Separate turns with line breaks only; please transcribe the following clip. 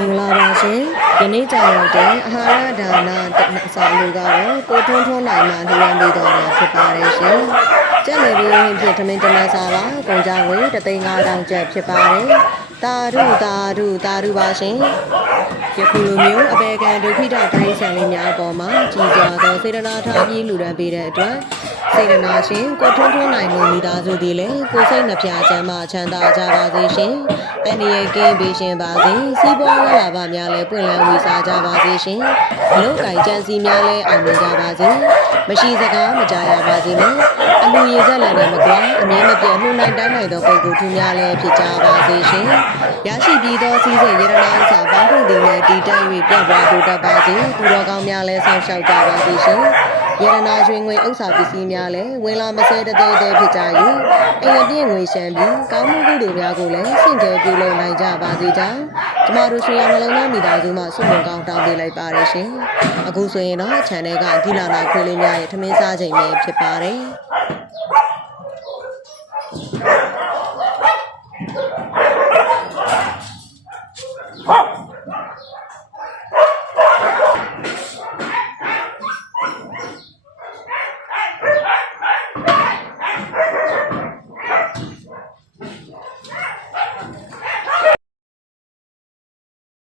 မင်္ဂလာပါရှင်ယနေ့ကြောင်ရောက်တဲ့အာဟာရဒါနအစာလူကတော့ကိုထွန်းထွန်းနိုင်မှလှူဒါန်းပေးတော်တာဖြစ်ပါတယ်ရှင်ကျက်လေပြီးရင်ဖြင့်သမင်းတမန်စာပါကုန်ကြဝေတသိန်း5000ကျပ်ဖြစ်ပါတယ်တာရုတာရုတာရုပါရှင်ယခုလိုမျိုးအပေကံဒုက္ခိတတိုင်းဆန်လေးများအပေါ်မှာကြီးစွာသောစေတနာထားပြီးလှူဒါန်းပေးတဲ့အတွက် စေတနာရှင်ကိုထွန်းထွန်းနိုင်မှုမိသားစုတွေလည်းကိုယ်စိတ်နှပြချမ်းသာချမ်းသာကြပါစေရှင်။အန္တရာယ်ကင်းပေးရှင်ပါစေ။စီးပွားဝလာပါများလည်းပွင့်လန်းဝေစားကြပါစေရှင်။အလုတ်ကင်ကြံစီများလည်းအောင်မြင်ကြပါစေ။မရှိစကားမကြားရပါစေနဲ့။အလူရည်ဆက်လည်းမကွာအမြဲမပြတ်နှုတ်နိုင်တိုင်းနိုင်သောပုဂ္ဂိုလ်ထူးများလည်းဖြစ်ကြပါစေရှင်။ရရှိပြီးသောစီးစိမ်ရတနာဥစ္စာပေါင်းထုတ်သည်လည်းတည်တတ်၍ပြတ်ပွားတိုးတက်ပါစေ။သူတော်ကောင်းများလည်းဆောင်းလျှောက်ကြပါစေရှင်။ ရတနာရွှေငွေဥစ္စာပစ္စည်းများလည်းဝင်လာမစဲတဲ့တဲ့တဲ့ဖြစ်ကြ၍အိမ်အပြည့်ငွေရှမ်းပြီးကောင်းမှုကုသိုလ်များကိုလည်းဆင့်ကဲပြုလုပ်နိုင်ကြပါစေကြောင်းကျမတို့ရွှေရနှလုံးသားမိသားစုမှဆုမွန်ကောင်းတောင်းပေးလိုက်ပါရရှင်။အခုဆိုရင်တော့ channel ကဒီလာနာခွေးလေးများရဲ့ထမင်းစားချိန်ပဲဖြစ်ပါတယ်။
ဟ